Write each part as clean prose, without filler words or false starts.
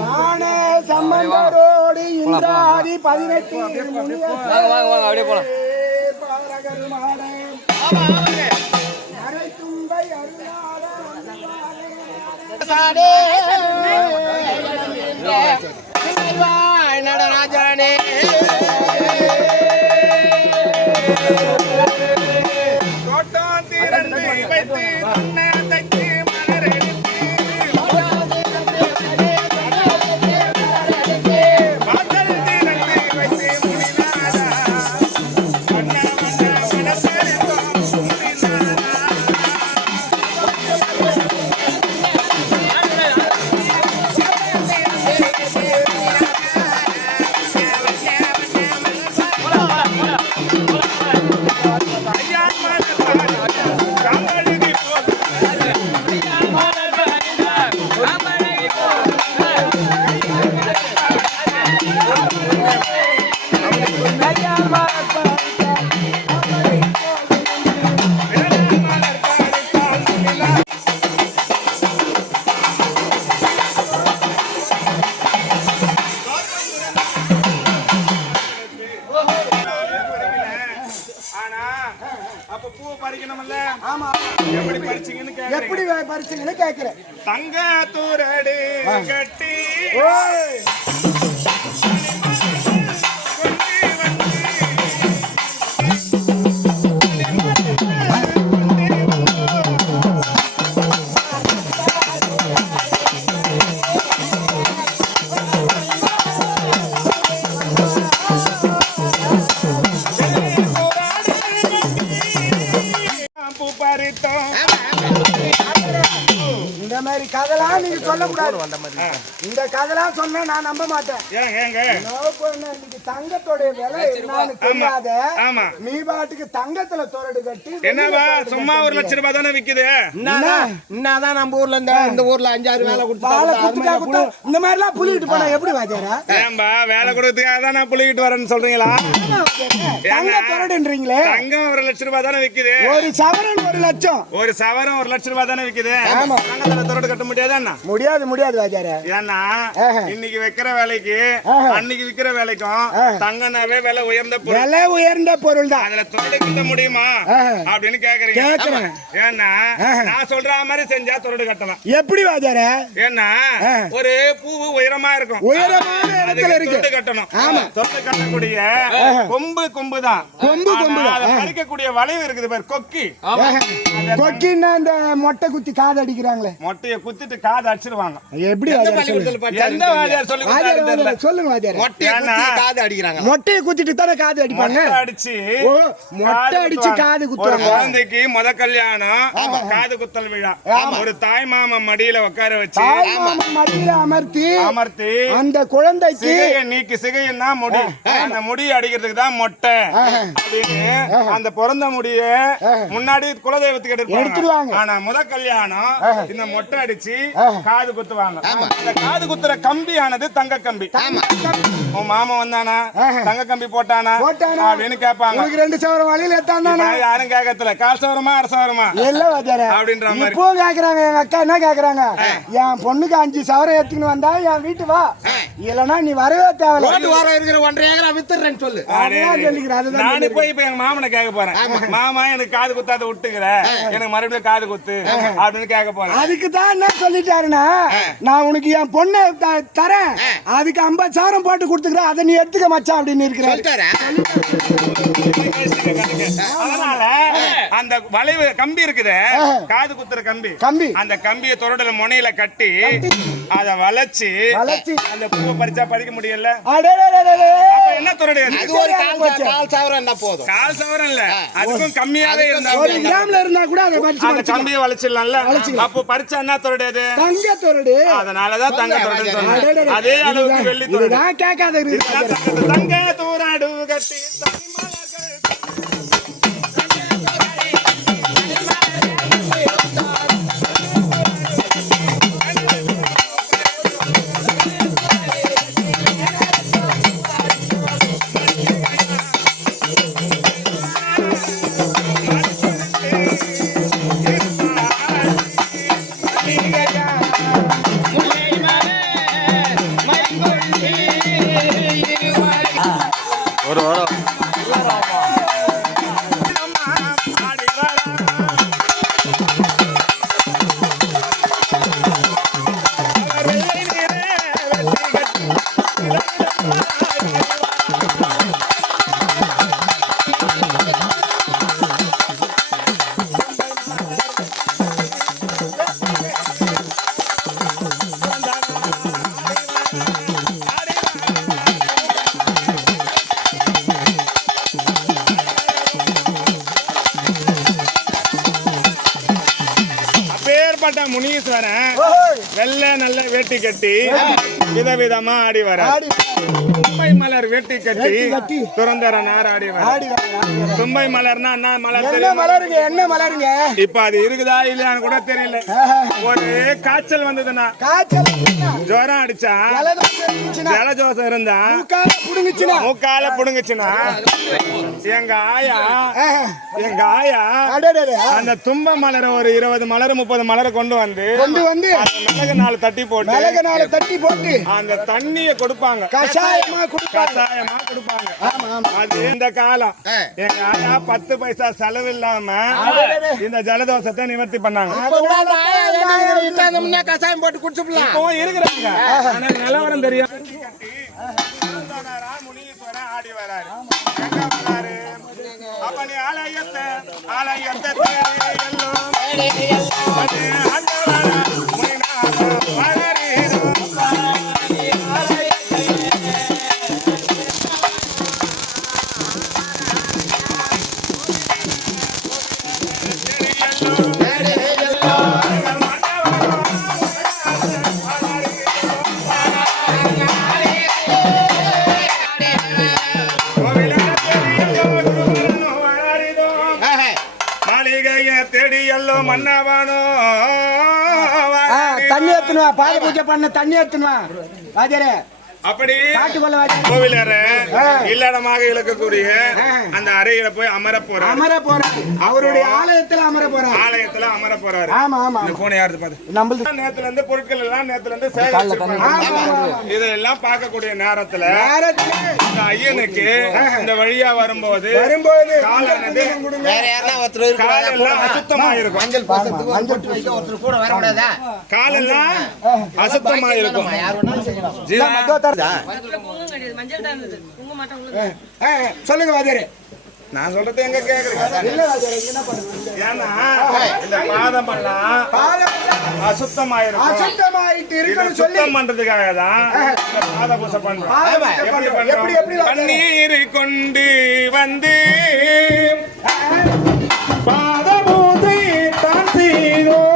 வாங்க சம்பந்தரோடு இந்திராதி 18 அப்படியே போலாம். நடராஜனே எப்படி பறிச்சீங்கன்னு கேக்குறேன். தங்க தூரடு கட்டி இந்த மாதிரி கதைலாம் நீங்க சொல்லக்கூடாது. இந்த கதைலாம் சொன்னா நான் நம்ப மாட்டேன். இன்னைக்கு தங்கத்தோட விலை என்னன்னு தெரியாத நீ பாட்டுக்கு தங்கத்துல தொரடு கட்டி என்னவா சும்மா 1 லட்சம் ரூபாய் தானே விக்குது. என்னதான் நம்ம ஊர்ல இந்த ஊர்ல 5-6 வேலை கொடுத்து இந்த மாதிரி எல்லாம் புள்ளிட்டு போனா எப்படி வாஜாரா? ஏன்பா வேலை கொடுத்ததுக்காக தான் நான் புள்ளிட்டு வரேன்னு சொல்றீங்களா? தங்க தொரடுன்றீங்களே. தங்கம் 1 லட்சம் ரூபாய் தானே விக்குது. ஒரு சவரன் 1 லட்சம். ஒரு சவரன் 1 லட்சம் ரூபாய் தானே விக்குது. தங்கத்துல தொரடு கட்ட முடியாது. முடியாது வாஜாரா. ஏன்னா இன்னைக்கு வைக்கிற வேலைக்கு அன்னைக்கு விக்கிற வேலைக்கும் தங்கனாவே விலை உயர்ந்த பொருள் தான். அதுல தொரடு கட்ட முடியுமா அப்படின்னு கேக்குறீங்க. ஏன்னா நான் சொல்ற மாதிரி செஞ்சா தொரடு கட்டலாம். எப்படி வாஜாரா? ஏன்னா ஒரு பூ உயரமா இருக்கும். உயரமான இடத்துல இருக்கு. தொரடு கட்டணும். தொரடு கட்டக்கூடிய கொம்பு தான். அதை பறிக்கக்கூடிய வளைவு இருக்குது பாரு, கொக்கி. கொக்கின்னா இந்த மொட்டை குத்தி காது அடிக்கிறாங்களே. மொட்டையை குத்திட்டு காது அடிச்சிருவாங்க. எப்படி எந்த வாத்தியார் சொல்லுங்க வாத்தியார். காது அடிக்கிறாங்க. மொட்டையை குத்திட்டு தானே காது அடிப்பாங்க. மொட்டை அடிச்சு காது குத்துறாங்க. குழந்தைக்கு முத கல்யாணம் காது குத்தல் விழா. ஒரு தாய் மாமா மடியில உட்கார வச்சு மடியில அமர்த்தி அந்த குழந்தைக்கு சிகைன்னா முடி, அந்த முடி அடிக்கிறதுக்கு தான் மொட்டை அப்படின்னு அந்த பிறந்த முடிய முன்னாடி குலதெய்வத்துக்கு எடுத்துருவாங்க. ஆனா முத கல்யாணம் இந்த மொட்டை அடிச்சு காது குத்துவாங்க. இந்த காது குத்துற கம்பியானது தங்க கம்பி. உன் மாமா வந்தானா தங்க கம்பி போட்டானா அப்படின்னு கேட்பாங்க. 2 சவரம் வழியில எத்தானா யாரும் கேட்கறதுல கால் சவரமா 1/2 சவரமா அப்படின்ற மாதிரி இப்போ கேக்குறாங்க. எங்க அக்கா என்ன கேக்குறாங்க, என் பொண்ணுக்கு 5 சவரம் எடுத்துன்னு வந்தா என் வீட்டு வா, இல்லனா நீ வரவே தேவையில்ல, வாரம் இருக்கிற 1.5 ஏக்கரா வித்துறேன்னு சொல்லு. நானே போய் இப்ப எங்க மாமனை கேட்க போறேன். மாமா எனக்கு காது குத்தாத விட்டுக்கிற, எனக்கு மறுபடியும் காது குத்து அப்படின்னு கேட்க போறேன். அதுக்கு தான் என்ன சொல்லிட்டாருன்னா, நான் உனக்கு என் பொண்ணை தரேன், அதுக்கு 50 சவரம் போட்டு கொடுத்துக்கிறேன், அதை நீ எடுத்துக்க மச்சான் அப்படின்னு இருக்கிறாரு. அதனால அந்த வளைவு கம்பி இருக்குது, காது குத்துற கம்பி, அந்த கம்பியை தொரடுல முனையில கட்டி அத வளைச்சு அந்த பூவை பறிச்சா பறிக்க முடியல. என்ன தொரடு? கால் சவரம் என்ன போதும்? கால் சவரம் இல்ல, அதுக்கும் கம்மியாவே இருந்தா 1 கிராம்ல இருந்தா கூட அதை பறிச்சு அந்த கம்பியை வளைச்சிடலாம்ல. அப்போ பறிச்சா என்ன தொரடு? அது தங்க தொரடு. அதனாலதான் தங்க தொரடு சொல்றேன். அதே அளவுக்கு வெள்ளி தொரடு. நான் கேட்காத தங்க தூராடு கட்டி முனீஸ்வரன் வெள்ளை நல்ல வேட்டி கட்டி விதவிதமா ஆடி வர தும்பை மலர் வேட்டி கட்டி துறந்தரனார் ஆடி வர. தும்பை மலர்னா என்ன மலர் தெரியும்? என்ன மலருங்க? இப்ப அது இருக்குதா இல்லையான்னு கூட தெரியல. ஒரு காய்ச்சல் வந்ததுன்னா ஜுரம் அடிச்சா ஜலஜோசம் இருந்தா மூக்கால புடுங்குச்சுன்னா எங்க ஆயா அந்த தும்ப மலரை ஒரு 20 மலர் 30 மலரை கொண்டு வந்து மிளகு 4 தட்டி போட்டு அந்த தண்ணிய கொடுப்பாங்க, கஷாயமா கொடுப்பாங்க. அது இந்த காலம் எங்க ஆயா 10 பைசா செலவு இல்லாம இந்த ஜலதோஷத்தை நிவர்த்தி பண்ணாங்க. கஷாயம் போட்டு குடிச்சுக்கலாம். இப்போ இருக்கிறாங்க, ஆனா நிலவரம் தெரியும். முனீஸ்வரன் ஆடி வராரு. எங்க வராரு? அப்பனே ஆலயத்தை தேடி எல்லோ மன்னவானோ தண்ணி ஏத்துனுவா, பாத பூஜை பண்ண தண்ணி ஏத்துனுவா வாஜரே. அப்படி கோவிலர இல்லடமாக இழக்கக்கூடிய அந்த அறையில போய் அமர போறாரு. அவருடைய ஆலயத்துல அமர போறாரு. ஆமா ஆமா. இந்த போன் யாரு பாரு? நேத்துல இருந்து பொருட்கள் எல்லாம் நேத்துல இருந்து இதெல்லாம் பார்க்கக்கூடிய நேரத்துல இந்த ஐயனுக்கு இந்த வழியா வரும்போது காலெல்லாம் அசுத்தமா இருக்கும். காலெல்லாம் அசுத்தமா இருக்கும். சொல்லுங்க வாத்தியாரே. நான் சொல்றது எங்க கேக்குறீங்க? ஏன்னா இந்த பாதம் அசுத்தமாயிட்டு இருக்கணும் சுத்தம் பண்றதுக்காக தான் பாத பூசை பண்றோம். பன்னீர் கொண்டு வந்து பாத பூஜை தான் செய்தோம்.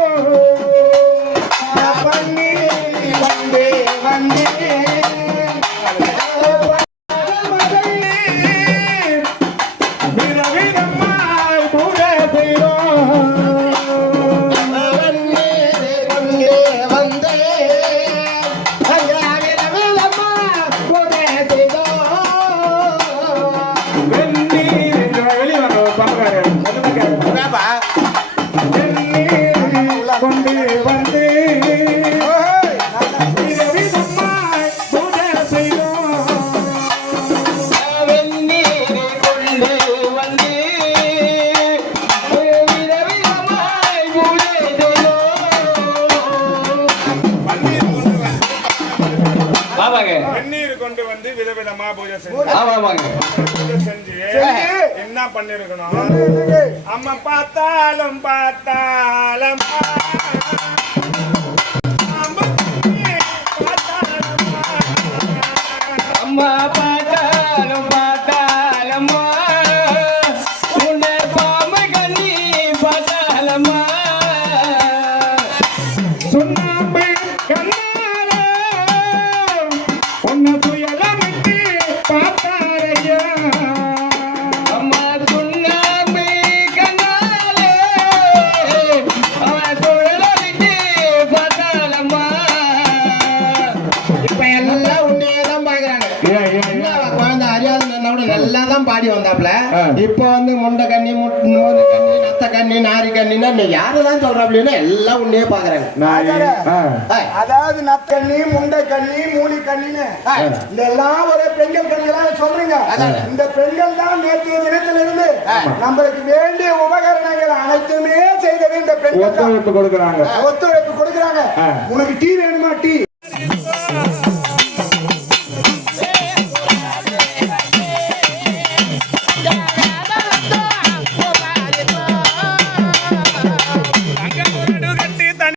பன்னீர் கொண்டு வந்து என்ன பண்ணிருக்கணும்? அம்மா பார்த்தாலும் அம்மா பார்த்தாலும் உன்னை பாம்பு கண்ணி பார்த்தாலம்மா சுண்ணாம்பு கண்ணால உன்னை புயலம் விட்டு பார்த்தாரையா. அம்மா சுண்ணாம்பு கண்ணால அவன் சுழலிட்டு பார்த்தாலம்மா. இப்ப எல்லாம் உன்னையே தான் பாக்குறாங்க. பாடி வந்தாப்ல இப்ப வந்து முண்டை கண்ணி நோது கண்ணி நத்த கண்ணி நாரி கண்ணின்னா யாருதான் சொல்றாப்லன்னு எல்லாம் உன்னே பாக்குறாங்க. அதாவது நத்தண்ணி முண்டை கண்ணி மூலி கண்ணின்னு இந்த எல்லாம் ஒரு பெண்கள் கண்ணிலாம் சொல்றீங்க. இந்த பெண்கள் தான் நேற்றைய தினத்திலிருந்து நம்மளுக்கு வேண்டிய உபகரணங்கள் அனைத்துமே செய்தது இந்த பெண்கள் ஒத்துழைப்பு கொடுக்குறாங்க. உனக்கு டீ வேணுமா? டீ